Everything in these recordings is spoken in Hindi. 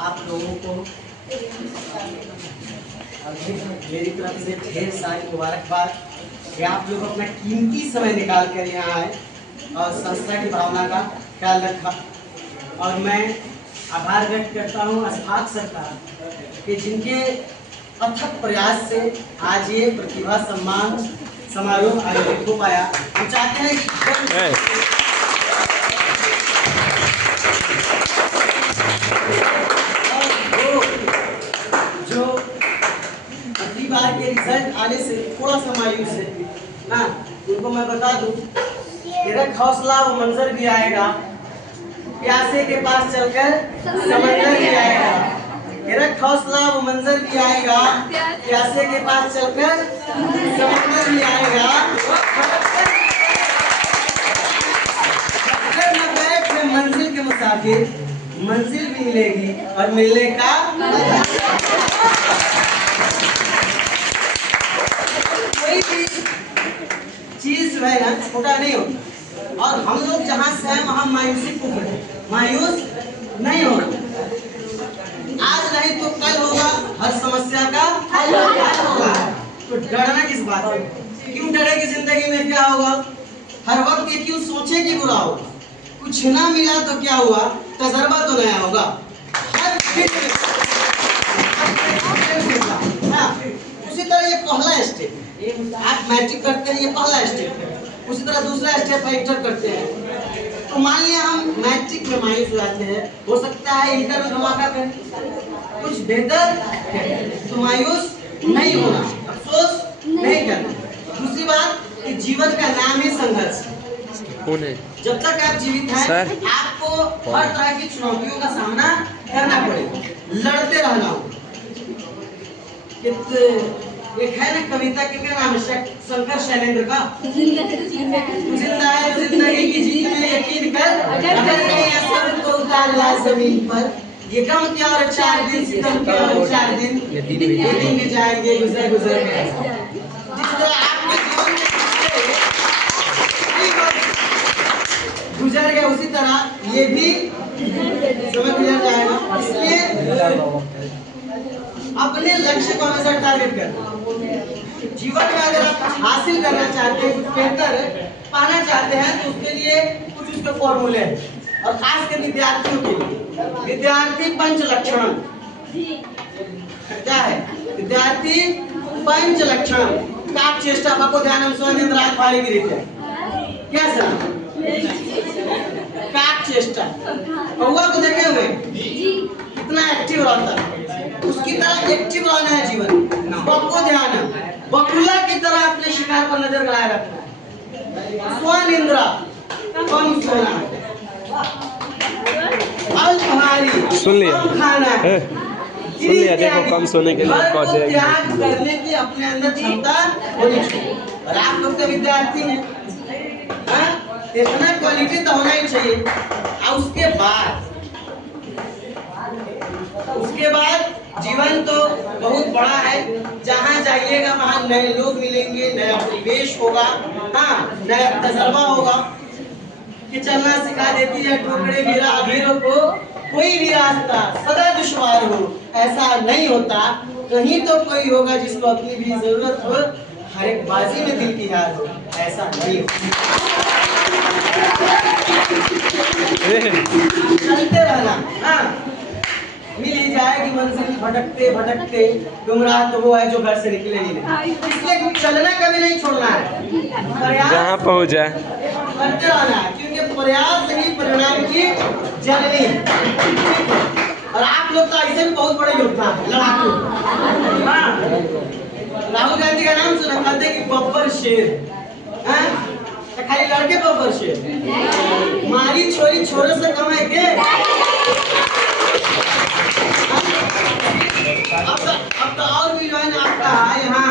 आप लोगों को मेरी तरफ से ढेर सारी मुबारकबाद कि आप लोग अपना कीमती समय निकाल कर यहाँ आए और संस्था की भावना का ख्याल रखा। और मैं आभार व्यक्त करता हूँ अशफाक सरकार कि जिनके अथक प्रयास से आज ये प्रतिभा सम्मान समारोह आयोजित हो पाया। हम चाहते हैं जो अगली बार के रिजल्ट आने से थोड़ा सा मायूस है ना, उनको मैं बता दूं कि रख हौसला वो मंजर भी आएगा, प्यासे के पास चलकर समंदर भी आएगा। रख हौसला वो मंजर भी आएगा, प्यासे के पास चलकर समंदर भी आएगा। मंजिल के मुसाफिर मंजिल भी मिलेगी और मिलने का कोई भी चीज जो है ना छोटा नहीं होता। और हम लोग जहाँ से हैं वहाँ मायूसी को मायूस नहीं होगा। आज नहीं तो कल होगा, हर समस्या का हल होगा। तो डरना किस बात है? क्यों डरे कि जिंदगी में क्या होगा? हर वक्त ये क्यों सोचे कि बुरा होगा? कुछ ना मिला तो क्या हुआ, तजर्बा तो नया होगा। उसी तरह ये पहला स्टेप है, आप मैट्रिक करते हैं, ये पहला स्टेप है। उसी तरह दूसरा स्टेप है इंटर करते हैं। तो मान लिया हम मैट्रिक में मायूस हो जाते हैं, हो सकता है इंटर में धमाका करें, कुछ बेहतर है तो मायूस नहीं होना, अफसोस नहीं करना। दूसरी बात कि जीवन का नाम है संघर्ष। जब तक आप जीवित हैं आपको हर तरह की चुनौतियों का सामना करना पड़ेगा, लड़ते रहना होगा। एक है ना कविता के क्या नाम है, शंकर शैलेंद्र का, जिंदा है जिंदगी की जीत में यकीन कर, अगर नहीं असर तो उतार ला जमीन पर। ये कम क्या और 4 दिन, सितम क्या और 4 दिन, ये दिन भी जाएंगे गुजर गुजर के। जिस तरह आपके जीवन गुजर गया उसी तरह ये भी समय गुजर जाएगा। इसलिए अपने लक्ष्य को हमेशा टारगेट करना। जीवन में अगर आप हासिल करना चाहते हैं, कुछ बेहतर पाना चाहते हैं, तो उसके लिए कुछ उसके फॉर्मूले हैं। और खास कर विद्यार्थियों के लिए विद्यार्थी पंच लक्षण क्या है? विद्यार्थी पंच लक्षण काक चेष्टा भको ध्यानम स्वनिंद्र आत्मारी की रीते क्या सर काक चेष्टा कौवा को देखे हुए कितना एक्टिव रहता है, उसकी तरह एक्टिव रहना है जीवन। बको ध्यान बकुला की तरह अपने शिकार पर नजर गड़ाए रखना है। स्वनिंद्रा कम सोना, अल्पहारी सुन लिया, कम खाना, सुन लिया। देखो कम सोने के लिए त्याग करने की अपने अंदर क्षमता होनी चाहिए। और आप लोग तो विद्यार्थी हैं, इतना क्वालिटी तो होना ही चाहिए। और उसके बाद जीवन तो बहुत बड़ा है, जहाँ जाइएगा वहाँ नए लोग मिलेंगे, नया परिवेश होगा, हाँ नया तजर्बा होगा। कि चलना सिखा देती है टुकड़े वीरों को, कोई भी रास्ता सदा दुश्वार हो ऐसा नहीं होता। कहीं तो कोई होगा जिसको अपनी भी जरूरत हो, हर एक बाजी में दिल की हार हो ऐसा नहीं होता। चलते रहना, हाँ मिल ही जाएगी मंजिल। भटकते भटकते गुमराह तो वो है जो घर से निकले ही नहीं। इसलिए चलना कभी नहीं छोड़ना है, जहाँ पहुँच जाए करते रहना है, क्योंकि प्रयास ही परिणाम की जननी। और आप लोग तो ऐसे भी बहुत बड़े योद्धा हैं, लड़ाकू। राहुल गांधी का नाम सुना, कहते कि बब्बर शेर, तो खाली लड़के बब्बर शेर, मारी छोरी छोरों से कम है के। अब तो और भी जो है ना आपका यहाँ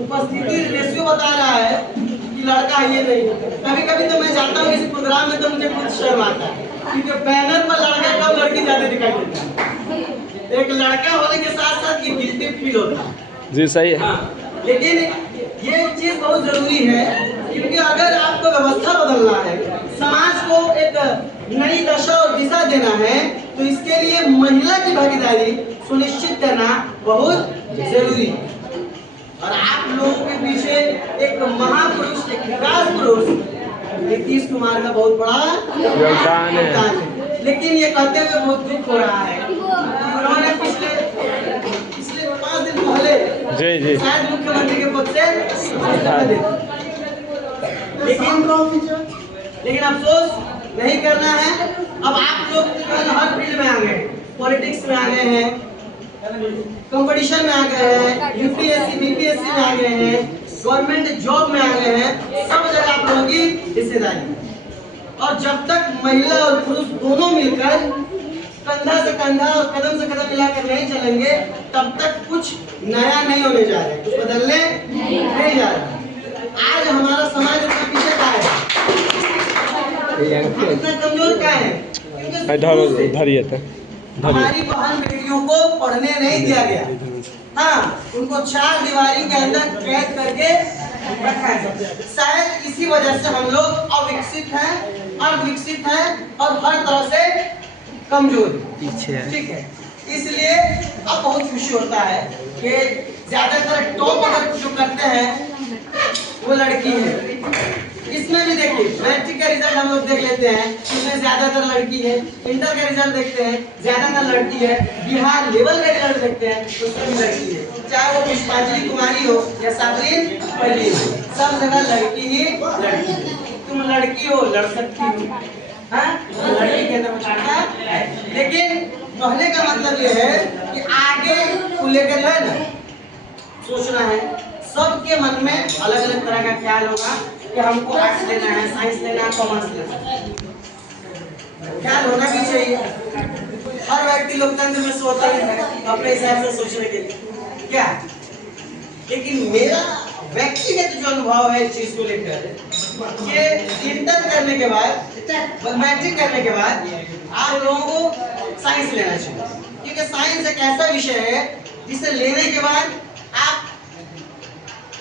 उपस्थिति रेशियो बता रहा है कि लड़का ये नहीं। कभी कभी तो मैं जाता हूँ किसी प्रोग्राम में तो मुझे खुद शर्म आता है, क्योंकि बैनर पर लड़का कम लड़की ज्यादा दिखाई देता है। एक लड़का होने के साथ साथ ये गिल्टी फील होता है। जी सही है। लेकिन ये चीज बहुत जरूरी है, क्योंकि अगर आपको व्यवस्था बदलना है, समाज को एक नई दशा और दिशा देना है, तो इसके लिए महिला की भागीदारी सुनिश्चित करना बहुत जरूरी है। और आप लोगों के पीछे एक महापुरुष, एक विकास पुरुष नीतीश कुमार का बहुत बड़ा योगदान है। लेकिन ये कहते हुए बहुत दुख हो रहा है कि उन्होंने पिछले 5 दिन पहले जी शायद मुख्यमंत्री के पद से इस्तीफा दे दिया। लेकिन अफसोस नहीं करना है। अब आप लोग हर फील्ड में आ गए, पॉलिटिक्स में आ गए हैं, कंपटीशन में आ गए हैं, यूपीएससी बीपीएससी में आ गए हैं, गवर्नमेंट जॉब में आ गए हैं, सब जगह आप लोगों की हिस्सेदारी है। और जब तक महिला और पुरुष दोनों मिलकर कंधा से कंधा और कदम से कदम मिलाकर नहीं चलेंगे, तब तक कुछ नया नहीं होने जा रहा है, कुछ बदलने नहीं जा रहा। आज हमारा समाज इतना पीछे का है, इतना कमजोर का है, हमारी बहन बेटियों को पढ़ने नहीं दिया गया। हाँ, उनको 4 दीवारी के अंदर कैद करके रखा है। शायद इसी वजह से हम लोग अविकसित हैं, अविकसित हैं और हर तरह से कमजोर पीछे है। ठीक है, इसलिए अब बहुत खुशी होता है कि ज्यादातर टॉप अगर जो करते हैं वो लड़की है। इसमें भी देखिए मैट्रिक का रिजल्ट हम लोग देख लेते हैं, उसमें ज्यादातर लड़की है। इंटर का रिजल्ट देखते हैं, ज्यादातर लड़की है। बिहार लेवल का रिजल्ट देखते हैं, उसमें भी लड़की है। चाहे वो पुष्पांजलि कुमारी हो या साबरीन पहली हो, सब जगह लड़की ही लड़की है। तुम लड़की हो, लड़ सकती हो, हाँ? लड़की के अंदर छाटा है। लेकिन कहने का मतलब ये है कि आगे को लेकर जो है ना सोचना है। सबके मन में अलग अलग तरह का ख्याल होगा कि हमको आर्ट्स लेना है, साइंस लेना है, कॉमर्स लेना है। ख्याल होना भी चाहिए। हर व्यक्ति लोकतंत्र में सोचता है अपने हिसाब से सोचने के लिए क्या। लेकिन मेरा व्यक्तिगत जो अनुभव है इस चीज को लेकर, ये इंटर करने के बाद, मैट्रिक करने के बाद आप लोगों को साइंस लेना चाहिए। क्योंकि साइंस एक ऐसा विषय है जिसे लेने के बाद आप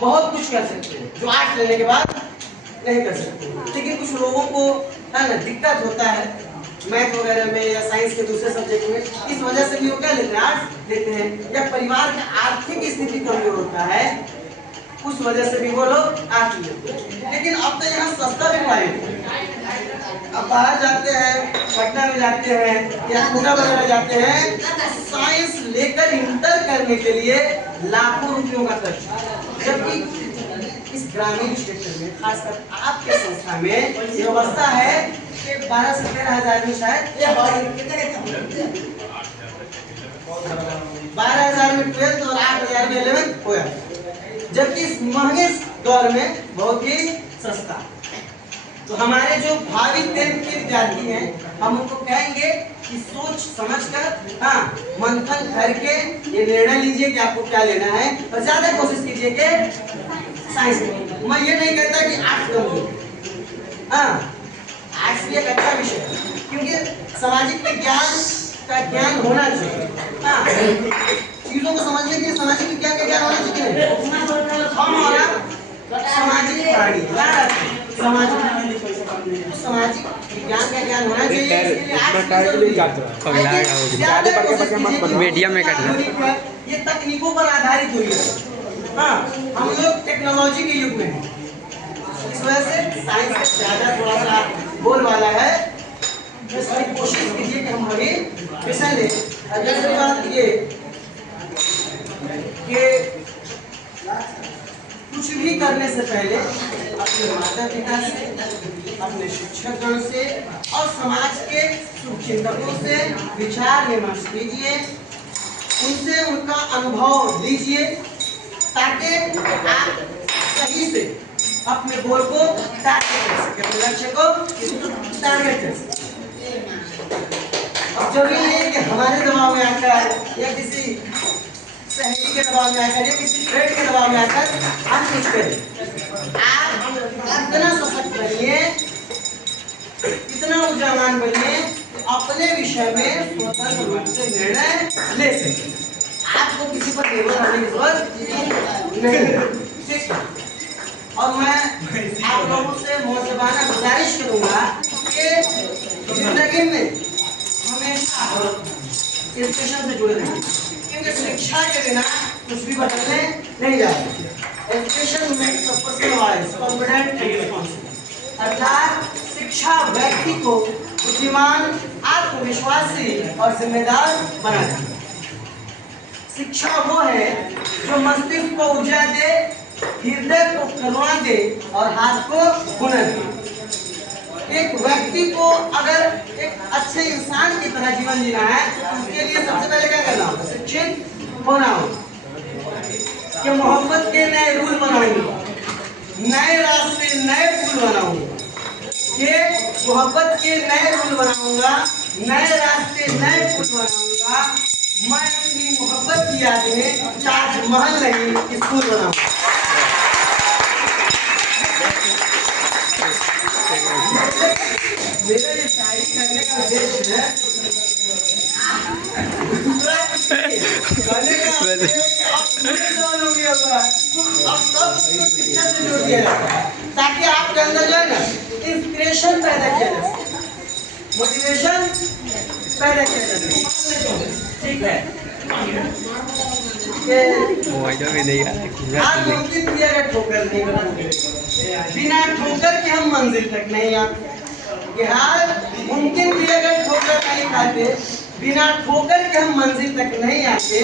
बहुत कुछ कर सकते हैं, जो आर्ट्स लेने के बाद नहीं कर सकते। लेकिन कुछ लोगों को है ना दिक्कत होता है मैथ वगैरह में या साइंस के दूसरे सब्जेक्ट में, इस वजह से भी वो क्या लेते हैं, आर्ट्स लेते हैं। या परिवार का आर्थिक स्थिति कमजोर होता है, उस वजह से भी वो लोग आर्ट्स लेते हैं। लेकिन अब तो यहाँ सस्ता भी पाएंगे। अब बाहर जाते हैं, पटना में जाते हैं या पूना वगैरह जाते हैं, साइंस लेकर इंटर करने के लिए लाखों रुपयों का खर्च। जबकि इस ग्रामीण क्षेत्र में खासकर आपके संस्था में ये व्यवस्था है कि 12 से 13 हजार में शायद 12,000 में 12th और 8,000 में 11th हो जाता है। जबकि इस महंगे दौर में बहुत ही सस्ता। तो हमारे जो भावी 10th के विद्यार्थी हैं, हम उनको कहेंगे कि सोच समझकर, हाँ, मंथन करके ये निर्णय लीजिए कि आपको क्या लेना है और ज्यादा कोशिश कीजिए कि साइंस में। मैं ये नहीं कहता कि आर्ट्स कमजोर, हाँ, आर्ट्स भी एक अच्छा विषय है क्योंकि सामाजिक विज्ञान का ज्ञान होना चाहिए। हाँ, चीजों को समझने के लिए सामाजिक विज्ञान का ज्ञान होना चाहिए। हम और सामाजिक प्राणी, सामाजिक विज्ञान का ज्ञान होना चाहिए। मीडिया में कट रहा है। ये तकनीकों पर आधारित हुई है। हाँ, हम लोग टेक्नोलॉजी के युग में हैं, इस वजह से साइंस से ज्यादा थोड़ा सा बोलबाला है। इसलिए कोशिश कीजिए कि हम अभी विषय लें। दूसरी बात ये कि कुछ भी करने से पहले अपने माता पिता से, अपने शिक्षकगण से और समाज के शुभचिंतकों से विचार विमर्श कीजिए, उनसे उनका अनुभव लीजिए, ताकि आप सही से अपने गोल को टारगेट कर सकें, अपने लक्ष्य को टारगेट कर सकें। अब जरूरी नहीं है कि हमारे दबाव में आकर या किसी सहेली के दबाव में आकर या किसी फ्रेंड के दबाव में आकर आप कुछ करें। आप इतना सशक्त बनिए, इतना ऊर्जावान बनिए कि अपने विषय में स्वतंत्र रूप से निर्णय ले सकें। आपको किसी पर निर्भर होने की जरूरत नहीं है। ठीक है, और मैं आप लोगों से मोहब्बाना गुजारिश करूंगा कि जिंदगी में हमेशा एजुकेशन से जुड़े रहेंगे, क्योंकि शिक्षा के बिना कुछ भी बदलने नहीं जा रहा। Education makes a person wise, confident and responsible. अर्थात शिक्षा व्यक्ति को बुद्धिमान, आत्मविश्वासी और जिम्मेदार बनाती है। शिक्षा वो है जो मस्तिष्क को ऊर्जा दे, हृदय को करुणा दे और हाथ को हुनर दे। एक व्यक्ति को अगर एक अच्छे इंसान की तरह जीवन जीना है तो उसके लिए सबसे पहले क्या करना होगा? शिक्षित होना होगा। कि मोहब्बत के नए रूल बनाऊंगा, नए रास्ते नए पुल बनाऊंगा, कि मोहब्बत के नए रूल बनाऊंगा, नए रास्ते नए पुल बनाऊंगा। मैं अपनी मोहब्बत की याद में ताजमहल नहीं स्कूल बनाऊंगा। मेरा ये शायरी करने का उद्देश्य है ताकि आपके अंदर जो है ना इंस्पिरेशन पैदा किया जा सके, मोटिवेशन पैदा किया जा सके। ठीक है, आज मुमकिन भी अगर ठोकर नहीं बनाएंगे, बिना ठोकर के हम मंजिल तक नहीं आते। हाल मुमकिन भी अगर ठोकर नहीं खाते, बिना ठोकर के हम मंजिल तक नहीं आते।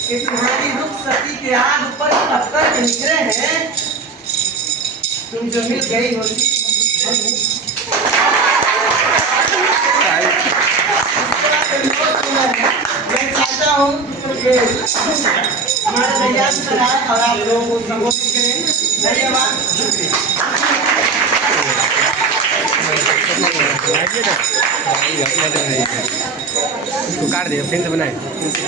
कि तुम्हारी रुख सती के आग पर टक्कर के निकले हैं, तुम जो मिल गई होती। मैं चाहता हूँ कि हमारा तैयार कराए और आप लोगों को संबोधित करें। धन्यवाद। काट दे, फिर से बनाए।